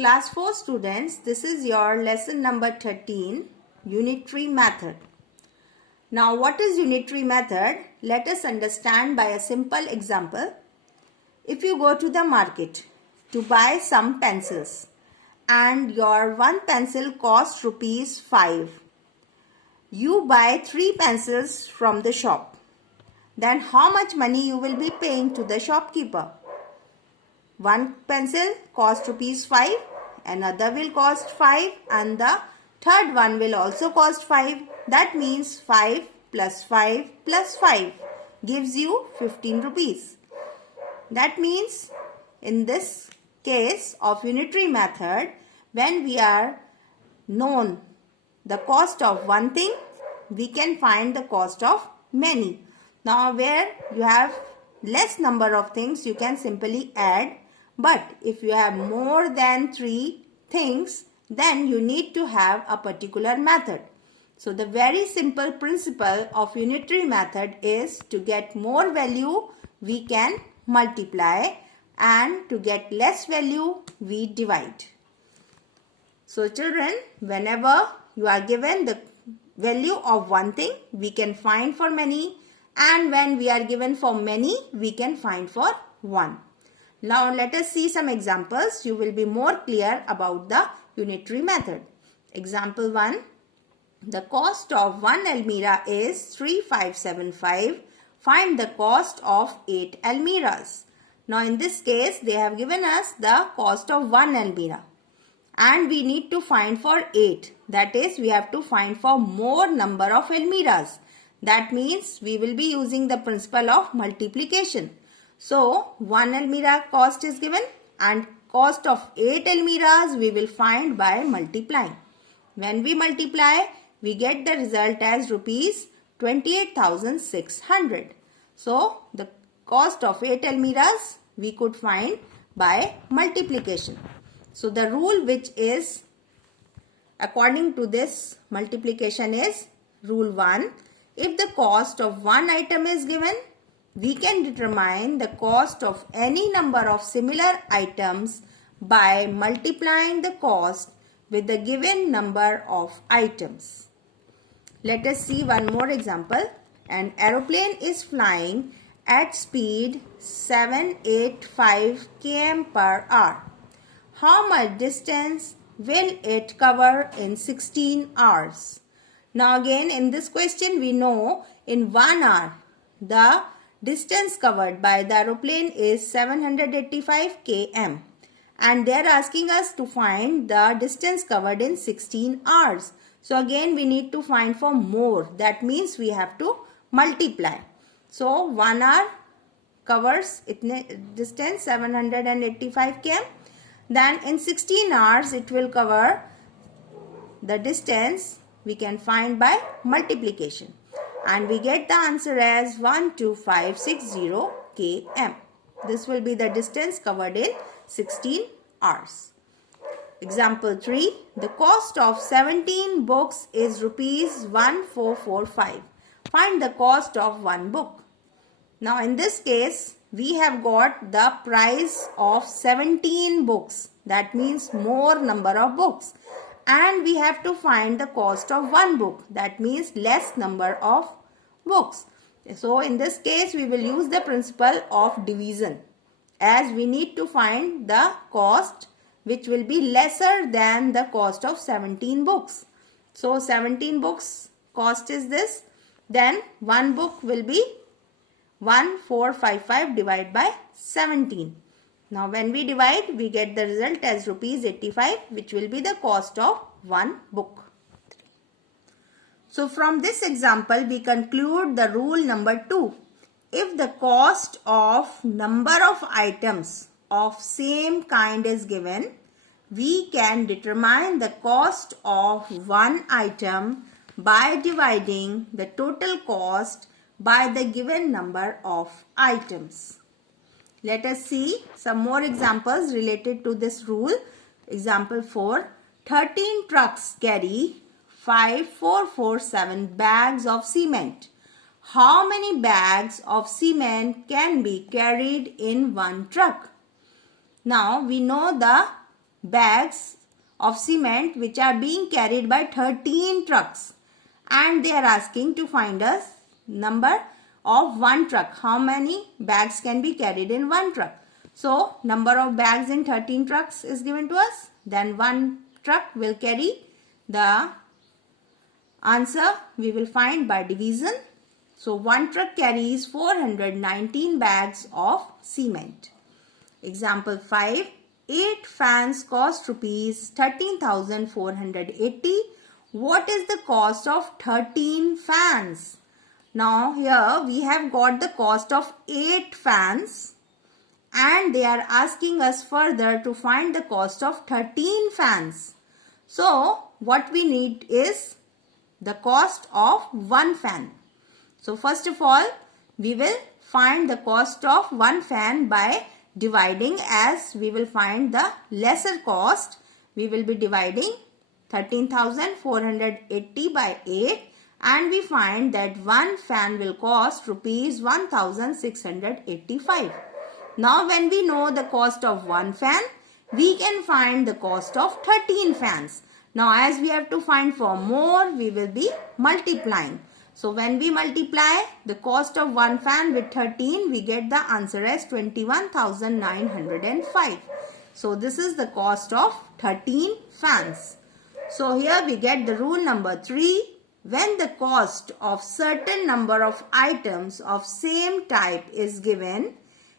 Class 4 students, this is your lesson number 13, Unitary method. Now what is unitary method? Let us understand by a simple example. If you go to the market to buy some pencils and your one pencil costs rupees 5. You buy 3 pencils from the shop. Then how much money you will be paying to the shopkeeper? One pencil cost rupees 5, another will cost 5 and the third one will also cost 5. That means 5 plus 5 plus 5 gives you 15 rupees. That means in this case of unitary method, when we are known the cost of one thing, we can find the cost of many. Now where you have less number of things, you can simply add. But if you have more than 3 things, then you need to have a particular method. So the very simple principle of unitary method is to get more value, we can multiply, and to get less value, we divide. So children, whenever you are given the value of one thing, we can find for many, and when we are given for many, we can find for one. Now let us see some examples. You will be more clear about the unitary method. Example 1. The cost of one almirah is 3575. Find the cost of 8 almirahs. Now in this case, they have given us the cost of one almirah. And we need to find for 8. That is, we have to find for more number of almirahs. That means we will be using the principle of multiplication. So, 1 almirah cost is given and cost of 8 almirahs we will find by multiplying. When we multiply, we get the result as rupees 28,600. So, the cost of 8 almirahs we could find by multiplication. So, the rule which is according to this multiplication is rule 1. If the cost of one item is given, we can determine the cost of any number of similar items by multiplying the cost with the given number of items. Let us see one more example. An aeroplane is flying at speed 785 km per hour. How much distance will it cover in 16 hours? Now again in this question we know in 1 hour the distance covered by the aeroplane is 785 km and they are asking us to find the distance covered in 16 hours. So again we need to find for more. That means we have to multiply. So 1 hour covers distance 785 km. Then in 16 hours it will cover the distance we can find by multiplication. And we get the answer as 12560 km. This will be the distance covered in 16 hours. Example 3. The cost of 17 books is rupees 1445. Find the cost of one book. Now in this case, we have got the price of 17 books. That means more number of books. And we have to find the cost of one book. That means less number of books. So in this case we will use the principle of division, as we need to find the cost which will be lesser than the cost of 17 books. So 17 books cost is this. Then one book will be 1455 divided by 17. Now when we divide, we get the result as rupees 85, which will be the cost of one book. So from this example, we conclude the rule number 2. If the cost of number of items of same kind is given, we can determine the cost of one item by dividing the total cost by the given number of items. Let us see some more examples related to this rule. Example 4. 13 trucks carry 5447 bags of cement. How many bags of cement can be carried in one truck? Now we know the bags of cement which are being carried by 13 trucks, and they are asking to find a number of one truck. How many bags can be carried in one truck? So number of bags in 13 trucks is given to us. Then one truck will carry, the answer we will find by division. So one truck carries 419 bags of cement. Example 5. 8 fans cost rupees 13,480. What is the cost of 13 fans? Now here we have got the cost of 8 fans, and they are asking us further to find the cost of 13 fans. So what we need is the cost of one fan. So first of all, we will find the cost of one fan by dividing, as we will find the lesser cost. We will be dividing 13,480 by 8, and we find that one fan will cost rupees 1,685. Now when we know the cost of one fan, we can find the cost of 13 fans. Now as we have to find for more, we will be multiplying. So when we multiply the cost of one fan with 13, we get the answer as 21,905. So this is the cost of 13 fans. So here we get the rule number 3. When the cost of certain number of items of same type is given,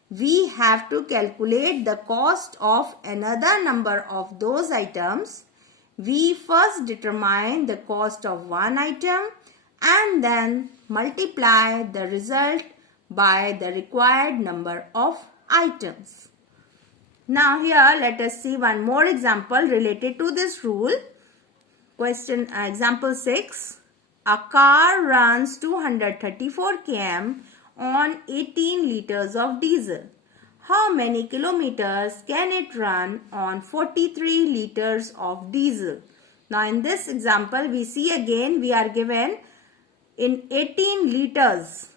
we have to calculate the cost of another number of those items. We first determine the cost of one item and then multiply the result by the required number of items. Now here let us see one more example related to this rule. Example 6. A car runs 234 km on 18 liters of diesel. How many kilometers can it run on 43 liters of diesel? Now in this example we see again we are given in 18 liters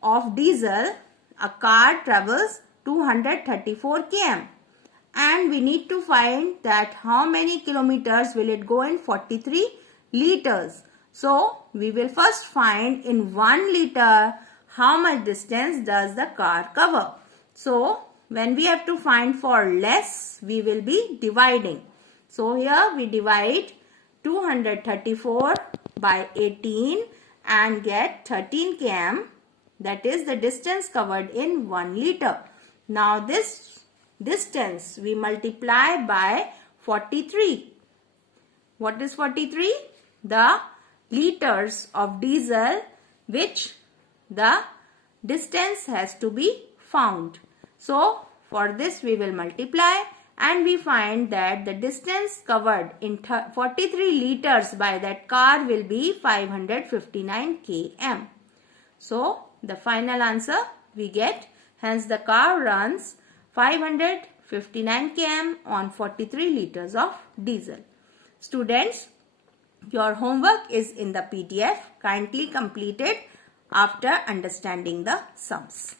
of diesel a car travels 234 km, and we need to find that how many kilometers will it go in 43 liters. So we will first find in 1 liter how much distance does the car cover. So when we have to find for less, we will be dividing. So here we divide 234 by 18 and get 13 km, that is the distance covered in 1 liter. Now this distance we multiply by 43. What is 43? The liters of diesel which the distance has to be found. So for this we will multiply, and we find that the distance covered in 43 liters by that car will be 559 km. So the final answer we get, hence the car runs 559 km on 43 liters of diesel. Students, your homework is in the PDF. Kindly complete it after understanding the sums.